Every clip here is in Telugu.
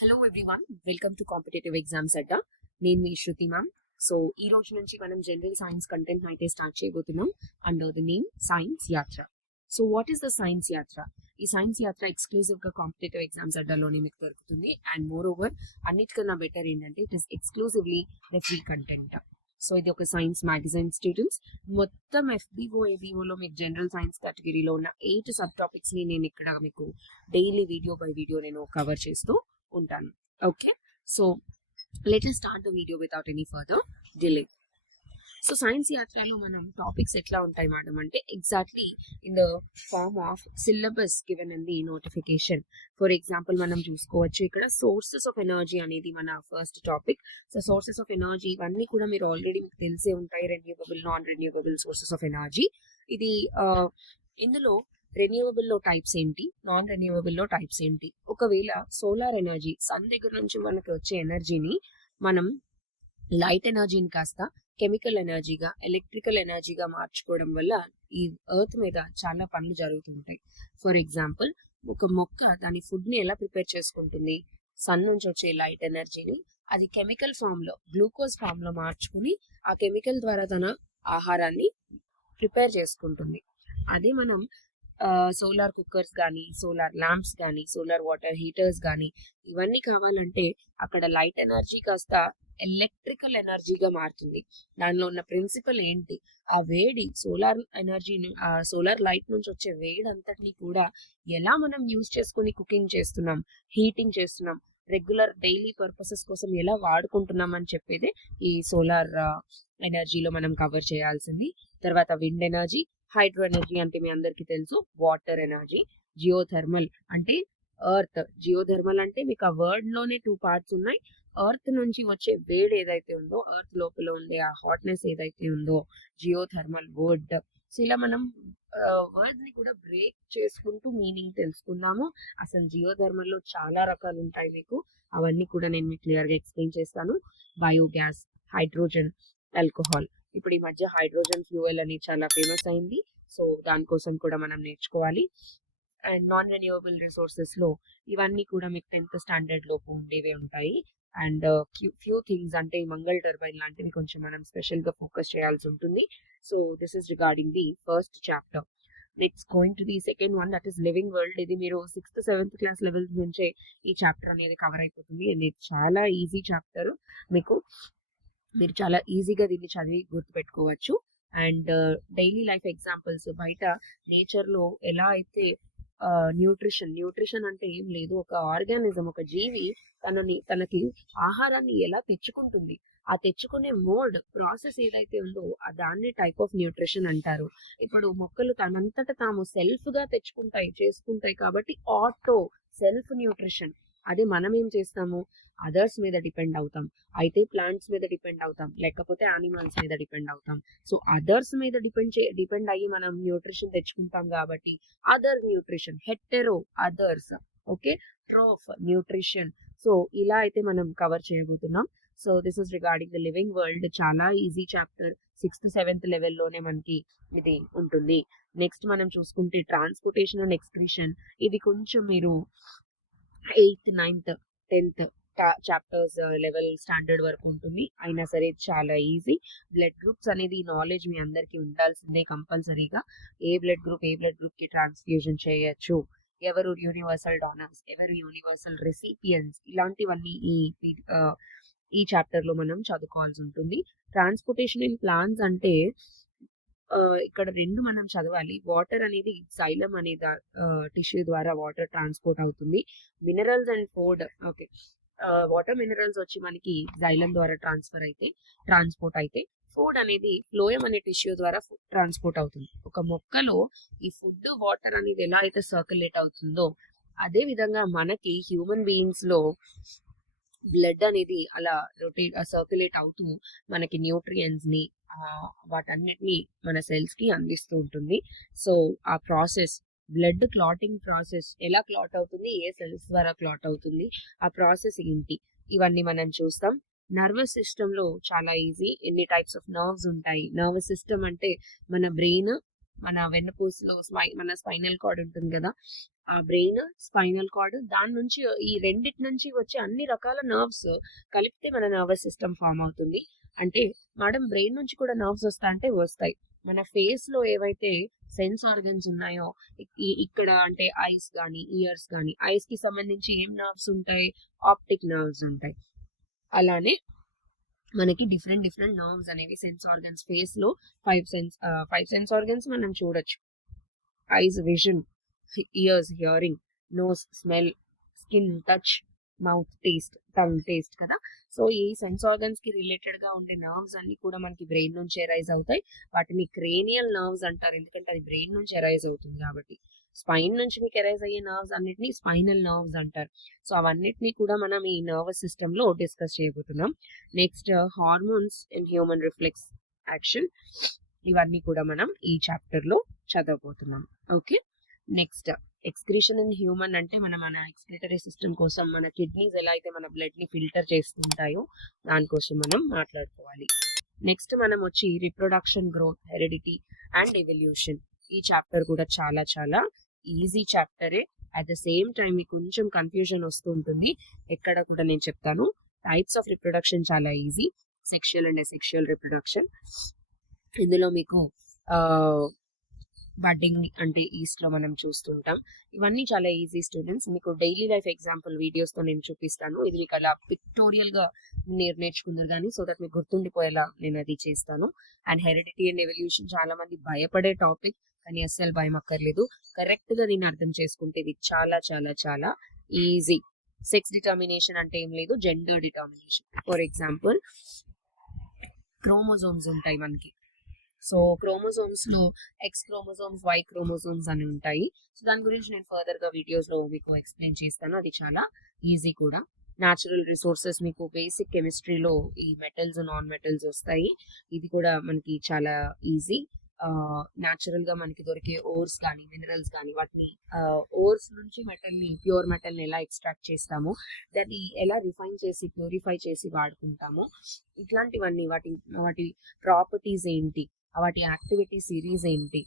Hello everyone, welcome to competitive exams Adda. నేను మీ శృతి మ్యామ్. సో ఈ రోజు నుంచి మనం జనరల్ సైన్స్ కంటెంట్ అయితే స్టార్ట్ చేయబోతున్నాం under the name science Yatra. So what is the science Yatra? ఈ సైన్స్ యాత్ర ఎక్స్క్లూజివ్ గా కాంపిటేటివ్ ఎగ్జామ్స్ అడ్డాలోనే మీకు దొరుకుతుంది. అండ్ మోర్ ఓవర్ అన్నిటికన్నా బెటర్ ఏంటంటే it is exclusively the free content. So ఇది ఒక సైన్స్ మ్యాగజైన్ స్టూడెంట్స్. మొత్తం ఎఫ్బిఓ ఏబిఓలో మీకు జనరల్ సైన్స్ కేటగిరీలో ఉన్న 8 సబ్ టాపిక్స్ ని నేను ఇక్కడ మీకు డైలీ వీడియో బై వీడియో నేను కవర్ చేస్తూ ఉంటాను. Okay, so let us start the video without any further delay. So science యాత్రలో మనం టాపిక్స్ ఎట్లా ఉంటాయి మేడం అంటే exactly in the form of syllabus given in the notification. For example మనం చూసుకోవచ్చు ఇక్కడ సోర్సెస్ ఆఫ్ ఎనర్జీ అనేది మన first topic. So sources of energy ఇవన్నీ కూడా మీరు ఆల్రెడీ మీకు తెలిసే ఉంటాయి. Renewable, non renewable sources of energy. ఇది ఇందులో రెన్యూవబుల్ లో టైప్స్ ఏంటి, నాన్ రెన్యూవబుల్ లో టైప్స్ ఏంటి. ఒకవేళ సోలార్ ఎనర్జీ సన్ దగ్గర నుంచి మనకి వచ్చే ఎనర్జీని మనం లైట్ ఎనర్జీని కాస్త కెమికల్ ఎనర్జీగా, ఎలక్ట్రికల్ ఎనర్జీగా మార్చుకోవడం వల్ల ఈ ఎర్త్ మీద చాలా పనులు జరుగుతుంటాయి. ఫర్ ఎగ్జాంపుల్ ఒక మొక్క దాని ఫుడ్ ని ఎలా ప్రిపేర్ చేసుకుంటుంది? సన్ నుంచి వచ్చే లైట్ ఎనర్జీని అది కెమికల్ ఫామ్ లో, గ్లూకోజ్ ఫామ్ లో మార్చుకుని ఆ కెమికల్ ద్వారా తన ఆహారాన్ని ప్రిపేర్ చేసుకుంటుంది. అదే మనం సోలార్ కుక్కర్స్ కానీ, సోలార్ ల్యాంప్స్ కానీ, సోలార్ వాటర్ హీటర్స్ కానీ ఇవన్నీ కావాలంటే అక్కడ లైట్ ఎనర్జీ కాస్త ఎలక్ట్రికల్ ఎనర్జీగా మారుతుంది. దానిలో ఉన్న ప్రిన్సిపల్ ఏంటి? ఆ వేడి సోలార్ ఎనర్జీని, ఆ సోలార్ లైట్ నుంచి వచ్చే వేడి అంతటిని కూడా ఎలా మనం యూజ్ చేసుకుని కుకింగ్ చేస్తున్నాం, హీటింగ్ చేస్తున్నాం, రెగ్యులర్ డైలీ పర్పసెస్ కోసం ఎలా వాడుకుంటున్నాం అని చెప్పేదే ఈ సోలార్ ఎనర్జీలో మనం కవర్ చేయాల్సింది. తర్వాత విండ్ ఎనర్జీ, హైడ్రో ఎనర్జీ అంటే మీ అందరికీ తెలుసు, వాటర్ ఎనర్జీ, జియోథర్మల్ అంటే ఎర్త్. జియోథర్మల్ అంటే మీకు ఆ వర్డ్ లోనే 2 పార్ట్స్ ఉన్నాయి. ఎర్త్ నుంచి వచ్చే వేడి ఏదైతే ఉందో, ఎర్త్ లోపల ఉండే ఆ హాట్నెస్ ఏదైతే ఉందో, జియోథర్మల్ వర్డ్. సో ఇలా మనం వర్డ్ ని కూడా బ్రేక్ చేసుకుంటూ మీనింగ్ తెలుసుకుందాము. అసలు జియోథర్మల్ లో చాలా రకాలు ఉంటాయి మీకు, అవన్నీ కూడా నేను మీకు క్లియర్ గా ఎక్స్ప్లెయిన్ చేస్తాను. Biogas, hydrogen, alcohol. ఇప్పుడు ఈ మధ్య హైడ్రోజన్ ఫ్యూయల్ అని చాలా ఫేమస్ అయింది. సో దానికోసం కూడా మనం నేర్చుకోవాలి. అండ్ నాన్ రెన్యూవబుల్ రిసోర్సెస్ లో ఇవన్నీ కూడా మీకు 10th స్టాండర్డ్ లోపు ఉండేవే ఉంటాయి. అండ్ ఫ్యూ థింగ్స్ అంటే మంగళ టర్బైన్ లాంటివి కొంచెం మనం స్పెషల్ గా ఫోకస్ చేయాల్సి ఉంటుంది. So this is regarding the first chapter. Next going to the second one, that is living world. ఇది మీరు 6th 7th క్లాస్ లెవెల్స్ నుంచే ఈ చాప్టర్ అనేది కవర్ అయిపోతుంది. అండ్ ఇది చాలా ఈజీ చాప్టర్. మీరు చాలా ఈజీగా దీన్ని చదివి గుర్తుపెట్టుకోవచ్చు. అండ్ డైలీ లైఫ్ ఎగ్జాంపుల్స్, బయట నేచర్ లో ఎలా అయితే న్యూట్రిషన్ అంటే ఏం లేదు, ఒక ఆర్గానిజం, ఒక జీవి తనకి ఆహారాన్ని ఎలా తెచ్చుకుంటుంది, ఆ తెచ్చుకునే మోడ్ ప్రాసెస్ ఏదైతే ఉందో దాన్ని టైప్ ఆఫ్ న్యూట్రిషన్ అంటారు. ఇప్పుడు మొక్కలు తనంతట తాము సెల్ఫ్ గా చేసుకుంటాయి కాబట్టి ఆటో సెల్ఫ్ న్యూట్రిషన్. అదే మనం ఏం చేస్తాము, అదర్స్ మీద డిపెండ్ అవుతాం. అయితే ప్లాంట్స్ మీద డిపెండ్ అవుతాం, లేకపోతే యానిమల్స్ మీద డిపెండ్ అవుతాం. సో అదర్స్ మీద డిపెండ్ అయ్యి మనం న్యూట్రిషన్ తెచ్చుకుంటాం కాబట్టి other nutrition, hetero others, okay, troph nutrition. So ఇలా అయితే మనం కవర్ చేయబోతున్నాం. So this is regarding the living world. చాలా ఈజీ చాప్టర్, 6th 7th లెవెల్లోనే మనకి ఇది ఉంటుంది. నెక్స్ట్ మనం చూసుకుంటే ట్రాన్స్పోర్టేషన్ అండ్ ఎక్స్క్రీషన్. ఇది కొంచెం మీరు 8th 9th 10th chapters level standard వరకు ఉంటుంది. అయినా సరే చాలా ఈజీ. బ్లడ్ గ్రూప్స్ అనేది నాలెడ్జ్ మీ అందరికీ ఉండాల్సిందే కంపల్సరీగా. ఏ బ్లడ్ గ్రూప్ కి ట్రాన్స్ఫ్యూజన్ చేయొచ్చు, ఎవరు యూనివర్సల్ డోనర్స్, ఎవరు యూనివర్సల్ రెసిపియన్స్, ఇలాంటివన్నీ ఈ చాప్టర్ లో మనం చదువుకోవాల్సి ఉంటుంది. ట్రాన్స్పోర్టేషన్ ఇన్ ప్లాంట్స్ అంటే ఇక్కడ 2 మనం చదవాలి. వాటర్ అనేది జైలం అనే టిష్యూ ద్వారా వాటర్ ట్రాన్స్పోర్ట్ అవుతుంది. Minerals and food, okay, water minerals వచ్చి మనకి జైలం ద్వారా ట్రాన్స్పోర్ట్ అయితే ఫుడ్ అనేది ఫ్లోయం అనే టిష్యూ ద్వారా ట్రాన్స్పోర్ట్ అవుతుంది. ఒక మొక్కలో ఈ ఫుడ్, వాటర్ అనేది ఎలా అయితే సర్క్యులేట్ అవుతుందో అదే విధంగా మనకి హ్యూమన్ బీయింగ్స్ లో బ్లడ్ అనేది అలా సర్క్యులేట్ అవుతూ మనకి న్యూట్రియంట్స్ ని, వాటన్నిటిని మన సెల్స్ కి అందిస్తూ ఉంటుంది. సో ఆ ప్రాసెస్, బ్లడ్ క్లాటింగ్ ప్రాసెస్, ఎలా క్లాట్ అవుతుంది, ఏ సెల్స్ ద్వారా క్లాట్ అవుతుంది, ఆ ప్రాసెస్ ఏంటి, ఇవన్నీ మనం చూస్తాం. నర్వస్ సిస్టమ్ లో చాలా ఈజీ. ఎన్ని టైప్స్ ఆఫ్ నర్వ్స్ ఉంటాయి? నర్వస్ సిస్టమ్ అంటే మన బ్రెయిన్, మన వెన్నుపూసలో మన స్పైనల్ కార్డ్ ఉంటుంది కదా, ఆ బ్రెయిన్, స్పైనల్ కార్డ్, దాని నుంచి ఈ రెండిటి నుంచి వచ్చే అన్ని రకాల నర్వ్స్ కలిపితే మన నర్వస్ సిస్టమ్ ఫామ్ అవుతుంది. అంటే మేడం బ్రెయిన్ నుంచి కూడా నర్వ్స్ వస్తా అంటే వస్తాయి. మన ఫేస్ లో ఏవైతే సెన్స్ ఆర్గన్స్ ఉన్నాయో ఇక్కడ అంటే ఐస్ కానీ ఇయర్స్ కానీ, ఐస్ కి సంబంధించి ఏం నర్వ్స్ ఉంటాయి? ఆప్టిక్ నర్వ్స్ ఉంటాయి. అలానే మనకి డిఫరెంట్ డిఫరెంట్ నర్వ్స్ అనేవి సెన్స్ ఆర్గన్స్ ఫేస్ లో ఫైవ్ సెన్స్ ఆర్గన్స్ మనం చూడొచ్చు. Eyes vision, ears hearing, nose smell, skin touch, mouth taste, tongue taste కదా. సో ఈ సెన్స్ ఆర్గన్స్ కి రిలేటెడ్ గా ఉండే నర్వ్స్ అన్ని కూడా మనకి బ్రెయిన్ నుంచి ఎరైజ్ అవుతాయి. వాటిని క్రేనియల్ నర్వ్స్ అంటారు, ఎందుకంటే అది బ్రెయిన్ నుంచి ఎరైజ్ అవుతుంది కాబట్టి. స్పైన్ నుంచి మీకు ఎరైజ్ అయ్యే నర్వ్స్ అన్నిటిని స్పైనల్ నర్వ్స్ అంటారు. సో అవన్నిటిని కూడా మనం ఈ నర్వస్ సిస్టమ్ లో డిస్కస్ చేయబోతున్నాం. Next hormones and human reflex action, ఇవన్నీ కూడా మనం ఈ చాప్టర్ లో చదవబోతున్నాం. Okay, next excretion in human అంటే మన ఎక్స్క్రిటరీ సిస్టమ్ కోసం మన కిడ్నీస్ ఎలా అయితే మన బ్లడ్ ని ఫిల్టర్ చేస్తుంటాయో దానికోసం మనం మాట్లాడుకోవాలి. నెక్స్ట్ మనం వచ్చి reproduction, growth, heredity and evolution. ఈ చాప్టర్ కూడా చాలా చాలా ఈజీ చాప్టరే. అట్ ద సేమ్ టైం మీకు కొంచెం కన్ఫ్యూజన్ వస్తూ ఉంటుంది. ఎక్కడ కూడా నేను చెప్తాను. టైప్స్ ఆఫ్ రిప్రొడక్షన్ చాలా easy. Sexual and asexual reproduction, ఇందులో మీకు బడ్డింగ్ అంటే ఈస్ట్ లో మనం చూస్తుంటాం. ఇవన్నీ చాలా ఈజీ స్టూడెంట్స్. మీకు డైలీ లైఫ్ ఎగ్జాంపుల్ వీడియోస్ తో నేను చూపిస్తాను. ఇది మీకు అలా పిక్టోరియల్ గా మీరు నేర్చుకుందరు కానీ, సో దట్ మీకు గుర్తుండిపోయేలా నేను అది చేస్తాను. అండ్ హెరిడిటీ అండ్ ఎవల్యూషన్ చాలా మంది భయపడే టాపిక్, కానీ అస్సలు భయం అక్కర్లేదు. కరెక్ట్ గా దీన్ని అర్థం చేసుకుంటే ఇది చాలా చాలా చాలా ఈజీ. సెక్స్ డిటర్మినేషన్ అంటే ఏం లేదు, gender determination. For example chromosomes ఉంటాయి మనకి. సో క్రోమోజోమ్స్ లో ఎక్స్ క్రోమోజోమ్స్, వై క్రోమోజోమ్స్ అని ఉంటాయి. సో దాని గురించి నేను ఫర్దర్ గా వీడియోస్ లో మీకు ఎక్స్ప్లెయిన్ చేస్తాను. అది చాలా ఈజీ కూడా. న్యాచురల్ రిసోర్సెస్, మీకు బేసిక్ కెమిస్ట్రీలో ఈ మెటల్స్, నాన్ మెటల్స్ వస్తాయి. ఇది కూడా మనకి చాలా ఈజీ. న్యాచురల్ గా మనకి దొరికే ఓర్స్ కానీ మినరల్స్ కానీ, వాటిని ఓర్స్ నుంచి మెటల్ ని, ప్యూర్ మెటల్ ని ఎలా ఎక్స్ట్రాక్ట్ చేస్తామో, దాన్ని ఎలా రిఫైన్ చేసి ప్యూరిఫై చేసి వాడుకుంటామో, ఇట్లాంటివన్నీ వాటి వాటి ప్రాపర్టీస్ ఏంటి, వాటి యాక్టివిటీ సిరీస్ ఏంటి,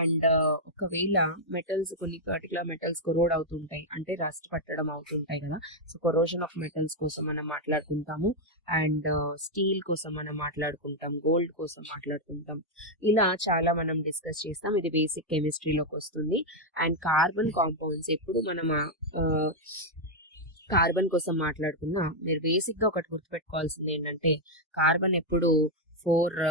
అండ్ ఒకవేళ మెటల్స్, కొన్ని పర్టికులర్ మెటల్స్ కొరోడ్ అవుతుంటాయి అంటే రస్ట్ పట్టడం అవుతుంటాయి కదా. సో కొరోజన్ ఆఫ్ మెటల్స్ కోసం మనం మాట్లాడుకుంటాము. అండ్ స్టీల్ కోసం మనం మాట్లాడుకుంటాం, గోల్డ్ కోసం మాట్లాడుకుంటాం. ఇలా చాలా మనం డిస్కస్ చేస్తాం. ఇది బేసిక్ కెమిస్ట్రీలోకి వస్తుంది. అండ్ కార్బన్ కాంపౌండ్స్, ఎప్పుడు మనం కార్బన్ కోసం మాట్లాడుకున్నా మీరు బేసిక్ గా ఒకటి గుర్తుపెట్టుకోవాల్సింది ఏంటంటే, కార్బన్ ఎప్పుడు 4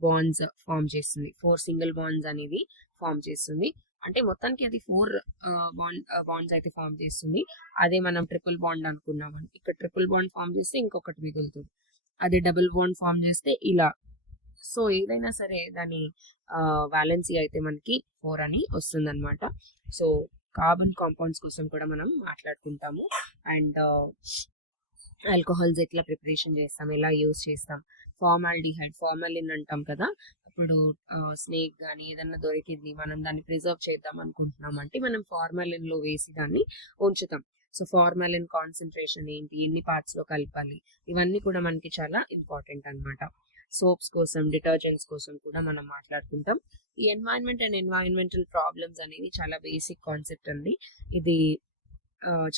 బాండ్స్ ఫామ్ చేస్తుంది, 4 సింగిల్ బాండ్స్ అనేది ఫామ్ చేస్తుంది. అంటే మొత్తానికి అది 4 బాండ్స్ అయితే ఫామ్ చేస్తుంది. అదే మనం ట్రిపుల్ బాండ్ అనుకున్నామని, ఇక్కడ ట్రిపుల్ బాండ్ ఫామ్ చేస్తే ఇంకొకటి మిగులుతుంది. అదే డబుల్ బాండ్ ఫామ్ చేస్తే ఇలా. సో ఏదైనా సరే దాని వ్యాలెన్సీ అయితే మనకి 4 అని వస్తుంది అనమాట. సో కార్బన్ కాంపౌండ్స్ కోసం కూడా మనం మాట్లాడుకుంటాము. అండ్ ఆల్కహాల్స్ ఎట్లా ప్రిపరేషన్ చేస్తాం, ఎలా యూజ్ చేస్తాం. ఫార్మాల్డిహైడ్, ఫార్మాలిన్ అంటాం కదా. ఇప్పుడు స్నేక్ కానీ ఏదన్నా దొరికింది, మనం దాన్ని ప్రిజర్వ్ చేద్దాం అనుకుంటున్నాం అంటే మనం ఫార్మాలిన్ లో వేసి దాన్ని ఉంచుతాం. సో ఫార్మాలిన్ కాన్సన్ట్రేషన్ ఏంటి, ఎన్ని పార్ట్స్ లో కలపాలి, ఇవన్నీ కూడా మనకి చాలా ఇంపార్టెంట్ అన్నమాట. సోప్స్ కోసం, డిటర్జెంట్స్ కోసం కూడా మనం మాట్లాడుకుంటాం. ఈ ఎన్వైరన్మెంట్ అండ్ ఎన్వైరన్మెంటల్ ప్రాబ్లమ్స్ అనేది చాలా బేసిక్ కాన్సెప్ట్ అండి. ఇది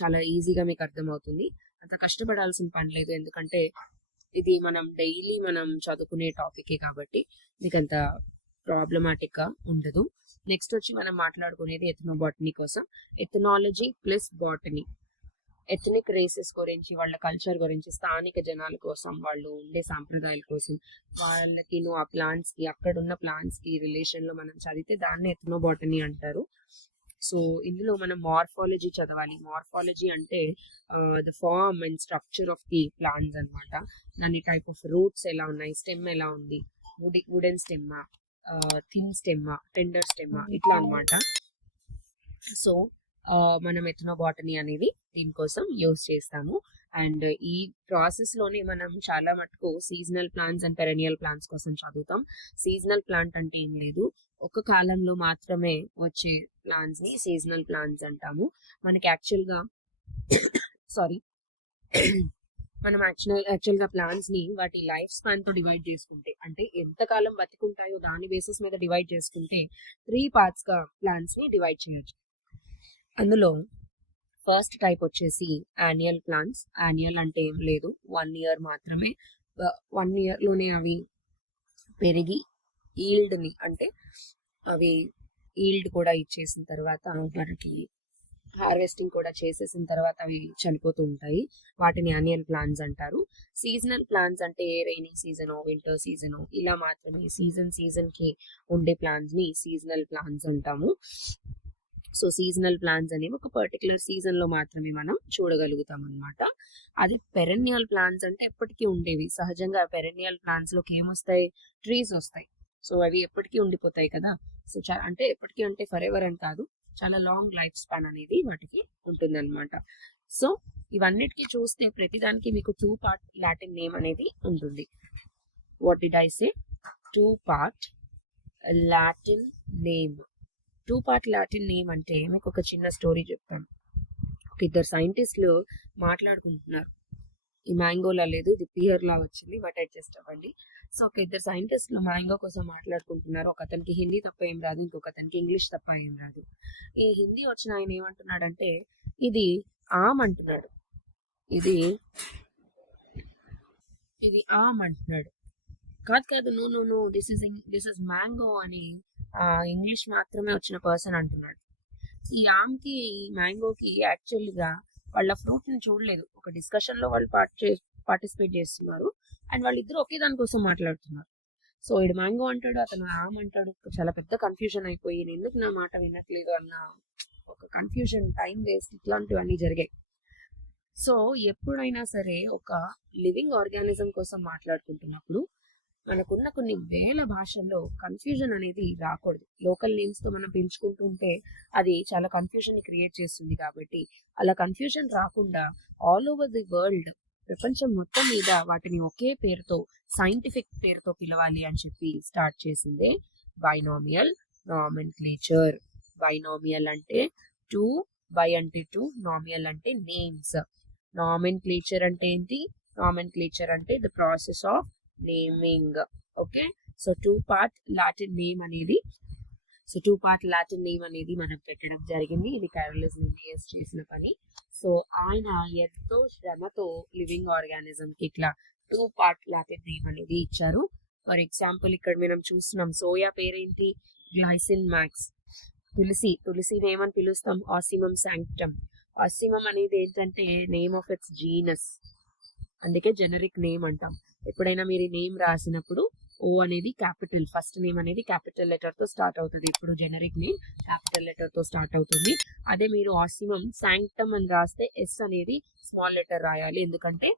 చాలా ఈజీగా మీకు అర్థమవుతుంది. అంత కష్టపడాల్సిన పని లేదు, ఎందుకంటే ఇది మనం డైలీ మనం చదువుకునే టాపికే కాబట్టి మీకు అంత ప్రాబ్లమాటిక్ గా ఉండదు. నెక్స్ట్ వచ్చి మనం మాట్లాడుకునేది ఎథనోబాటనీ కోసం. Ethnology plus botany, ethnic races గురించి, వాళ్ళ కల్చర్ గురించి, స్థానిక జనాల కోసం, వాళ్ళు ఉండే సాంప్రదాయాల కోసం, వాళ్ళకి ఆ ప్లాంట్స్ కి, అక్కడ ఉన్న ప్లాంట్స్ కి రిలేషన్ లో మనం చదివితే దాన్ని ఎథనోబాటనీ అంటారు. సో ఇందులో మనం మార్ఫాలజీ చదవాలి. మార్ఫాలజీ అంటే the form and structure of the plants అనమాట. దాని టైప్ ఆఫ్ రూట్స్ ఎలా ఉన్నాయి, స్టెమ్ ఎలా ఉంది, వుడెన్ స్టెమ్మా, థిన్ స్టెమ్మా, టెండర్ స్టెమ్మా, ఇట్లా అనమాట. సో మనం ఎథనోబాటనీ అనేది దీనికోసం యూజ్ చేస్తాము. అండ్ ఈ ప్రాసెస్ లోనే మనం చాలా మటుకు seasonal plants and perennial plants కోసం చదువుతాం. సీజనల్ ప్లాంట్ అంటే ఏం లేదు, ఒక కాలంలో మాత్రమే వచ్చే ప్లాంట్స్ ని సీజనల్ ప్లాంట్స్ అంటాము. మనకి యాక్చువల్ గా సారీ మనం యాక్చువల్ గా ప్లాంట్స్ ని వాటి లైఫ్ స్పాన్ తో డివైడ్ చేసుకుంటే, అంటే ఎంత కాలం బతికుంటాయో దాని బేసిస్ మీద డివైడ్ చేసుకుంటే 3 పార్ట్స్ గా ప్లాంట్స్ ని డివైడ్ చేయొచ్చు. అందులో ఫస్ట్ టైప్ వచ్చేసి యాన్యువల్ ప్లాంట్స్. యాన్యువల్ అంటే ఏం లేదు, 1 ఇయర్ మాత్రమే. 1 ఇయర్లోనే అవి పెరిగి ఈల్డ్ని అంటే అవి ఈల్డ్ కూడా ఇచ్చేసిన తర్వాత మనకి హార్వెస్టింగ్ కూడా చేసేసిన తర్వాత అవి చనిపోతూ ఉంటాయి. వాటిని యాన్యువల్ ప్లాంట్స్ అంటారు. సీజనల్ ప్లాంట్స్ అంటే రైనీ సీజన్, వింటర్ సీజన్ ఇలా మాత్రమే సీజన్ కి ఉండే ప్లాంట్స్ ని సీజనల్ ప్లాంట్స్ అంటాము. సో సీజనల్ ప్లాంట్స్ అనేవి ఒక పర్టికులర్ సీజన్ లో మాత్రమే మనం చూడగలుగుతాం అనమాట. అది పెరెన్నియల్ ప్లాంట్స్ అంటే ఎప్పటికీ ఉండేవి. సహజంగా పెరెన్నియల్ ప్లాంట్స్ లోకి ఏమొస్తాయి, ట్రీస్ వస్తాయి. సో అవి ఎప్పటికీ ఉండిపోతాయి కదా. సో అంటే ఎప్పటికీ అంటే ఫర్ ఎవర్ అని కాదు, చాలా లాంగ్ లైఫ్ స్పాన్ అనేది వాటికి ఉంటుందన్నమాట. సో ఇవన్నిటికీ చూస్తే ప్రతిదానికి మీకు 2 పార్ట్ లాటిన్ నేమ్ అనేది ఉంటుంది. What did I say? 2 part Latin name. 2 part Latin name అంటే మీకు ఒక చిన్న స్టోరీ చెప్తాను. ఒక ఇద్దరు సైంటిస్టులు మాట్లాడుకుంటున్నారు. ఈ మ్యాంగోలా లేదు, ఇది పియర్ లా వచ్చింది, బట్ అడ్జస్ట్ అవ్వండి. సో ఒక ఇద్దరు సైంటిస్టులు మ్యాంగో కోసం మాట్లాడుకుంటున్నారు. ఒక అతనికి హిందీ తప్ప ఏం రాదు, ఇంకొక అతనికి ఇంగ్లీష్ తప్ప ఏం రాదు. ఈ హిందీ వచ్చిన ఆయన ఏమంటున్నాడంటే ఇది ఆమ్ అంటున్నాడు, ఇది ఆమ్ అంటున్నాడు. కాదు no no no this is mango అని ఇంగ్లీష్ మాత్రమే వచ్చిన పర్సన్ అంటున్నాడు. ఈ ఆమ్కి మ్యాంగోకి యాక్చువల్గా వాళ్ళ ఫ్రూట్ ని చూడలేదు. ఒక డిస్కషన్ లో వాళ్ళు పార్టిసిపేట్ చేస్తున్నారు అండ్ వాళ్ళిద్దరు ఒకే దానికోసం మాట్లాడుతున్నారు. సో ఇడు మ్యాంగో అంటాడు, అతను ఆమ్ అంటాడు. చాలా పెద్ద కన్ఫ్యూజన్ అయిపోయి నేను ఎందుకు నా మాట వినట్లేదు అన్న ఒక కన్ఫ్యూజన్, టైం వేస్ట్, ఇట్లాంటివన్నీ జరిగాయి. సో ఎప్పుడైనా సరే ఒక లివింగ్ ఆర్గానిజం కోసం మాట్లాడుకుంటున్నప్పుడు మనకున్న కొన్ని వేల భాషల్లో కన్ఫ్యూజన్ అనేది రాకూడదు. లోకల్ నేమ్స్ తో మనం పిలుచుకుంటూ ఉంటే అది చాలా కన్ఫ్యూజన్ ని క్రియేట్ చేస్తుంది. కాబట్టి అలా కన్ఫ్యూజన్ రాకుండా ఆల్ ఓవర్ ది వరల్డ్, ప్రపంచం మొత్తం మీద వాటిని ఒకే పేరుతో, సైంటిఫిక్ పేరుతో పిలవాలి అని చెప్పి స్టార్ట్ చేసిందే బైనామియల్ నామెన్క్లేచర్. బైనామియల్ అంటే 2, బై అంటే 2, నామియల్ అంటే నేమ్స్. నామెన్క్లేచర్ అంటే ఏంటి? నామెన్క్లేచర్ అంటే the process of naming. Okay, so 2 part Latin name అనేది మనం పెట్టడం జరిగింది. ఇది కైరలస్ లిన్నేయస్ చేసిన పని. సో ఆయన ఎంతో శ్రమతో లివింగ్ ఆర్గానిజం కి ఇట్లా 2 పార్ట్ లాటిన్ నేమ్ అనేది ఇచ్చారు. ఫర్ ఎగ్జాంపుల్ ఇక్కడ మనం చూస్తున్నాం, సోయా పేరేంటి? Glycine max. తులసిని ఏమని పిలుస్తాం? ఆసిమం శాంక్టమ్. ఆసిమం అనేది ఏంటంటే నేమ్ ఆఫ్ ఇట్స్ జీనస్, అందుకే జెనరిక్ నేమ్ అంటాం. ఎప్పుడైనా మీరు నేమ్ రాసినప్పుడు ఓ అనేది క్యాపిటల్, ఫస్ట్ నేమ్ అనేది క్యాపిటల్ లెటర్ తో స్టార్ట్ అవుతుంది. ఇప్పుడు జెనరిక్ నేమ్ క్యాపిటల్ లెటర్ తో స్టార్ట్ అవుతుంది. అదే మీరు ఆసిమం శాంక్టమ్ అని రాస్తే ఎస్ అనేది స్మాల్ లెటర్ రాయాలి. ఎందుకంటే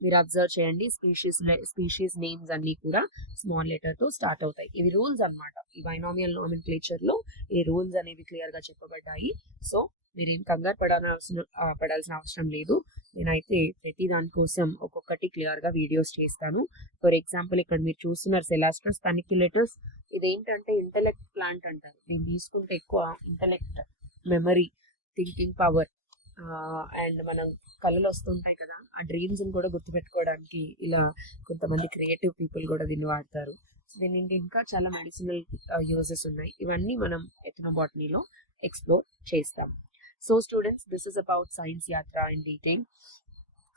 మీరు అబ్జర్వ్ చేయండి, స్పీషీస్ నేమ్స్ అన్ని కూడా స్మాల్ లెటర్ తో స్టార్ట్ అవుతాయి. ఇవి రూల్స్ అన్నమాట. ఈ బైనామియల్ నామెన్క్లేచర్ లో ఈ రూల్స్ అనేవి క్లియర్ గా చెప్పబడ్డాయి. సో మీరేం కంగారు పడాల్సిన అవసరం లేదు. నేనైతే ప్రతి దానికోసం ఒక్కొక్కటి క్లియర్ గా వీడియోస్ చేస్తాను. ఫర్ ఎగ్జాంపుల్ ఇక్కడ మీరు చూస్తున్నారు సెలాస్ట్రస్ పనిక్యులేటస్. ఇదేంటంటే ఇంటెలెక్ట్ ప్లాంట్ అంటారు. దీన్ని తీసుకుంటే ఎక్కువ intellect, memory, thinking power and మనం కళలు వస్తుంటాయి కదా, ఆ డ్రీమ్స్ ని కూడా గుర్తుపెట్టుకోవడానికి ఇలా కొంతమంది క్రియేటివ్ పీపుల్ కూడా దీన్ని వాడతారు. దీని ఇంకా చాలా మెడిసినల్ యూజెస్ ఉన్నాయి. ఇవన్నీ మనం ఎథనోబాటనీలో ఎక్స్ప్లోర్ చేస్తాం. So students, this is about science యాత్ర ఇన్ డీటెయిల్.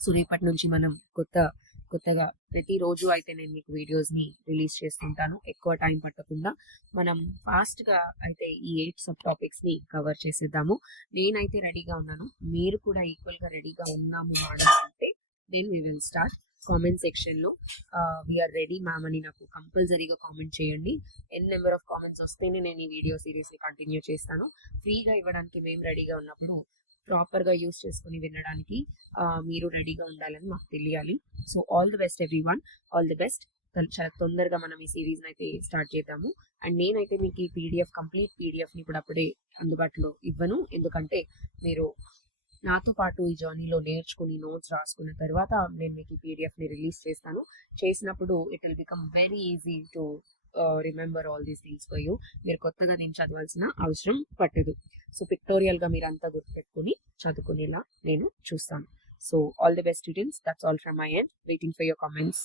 సో రేపటి నుంచి మనం కొత్తగా ప్రతిరోజు అయితే నేను మీకు వీడియోస్ ని రిలీజ్ చేస్తుంటాను. ఎక్కువ టైం పట్టకుండా మనం ఫాస్ట్ గా అయితే ఈ 8 సబ్ టాపిక్స్ ని కవర్ చేసేద్దాము. నేనైతే రెడీగా ఉన్నాను, మీరు కూడా ఈక్వల్ గా రెడీగా ఉన్నాము మేడం అంటే then we will start. Comment section లో వీఆర్ రెడీ మ్యామ్ అని నాకు కంపల్సరీగా కామెంట్ చేయండి. నెంబర్ ఆఫ్ కామెంట్స్ వస్తేనే నేను ఈ వీడియో సిరీస్ ని కంటిన్యూ చేస్తాను. ఫ్రీగా ఇవ్వడానికి మేము రెడీగా ఉన్నప్పుడు ప్రాపర్ గా యూస్ చేసుకుని వినడానికి మీరు రెడీగా ఉండాలని మాకు తెలియాలి. So all the best everyone, all the best. చాలా తొందరగా మనం ఈ సిరీస్ అయితే స్టార్ట్ చేద్దాము. అండ్ నేనైతే మీకు ఈ కంప్లీట్ పీడిఎఫ్ ని ఇప్పుడు అప్పుడే అందుబాటులో ఇవ్వను. ఎందుకంటే మీరు నాతో పాటు ఈ జర్నీలో నేర్చుకుని నోట్స్ రాసుకున్న తర్వాత నేను మీకు ఈ పీడిఎఫ్ ని రిలీజ్ చేస్తాను. చేసినప్పుడు it will become very easy to remember all these things for you. మీరు కొత్తగా నేను చదవాల్సిన అవసరం పట్టదు. సో పిక్టోరియల్ గా మీరు అంతా గుర్తుపెట్టుకుని చదువుకునేలా నేను చూస్తాను. So all the best students, that's all from my end. Waiting for your comments.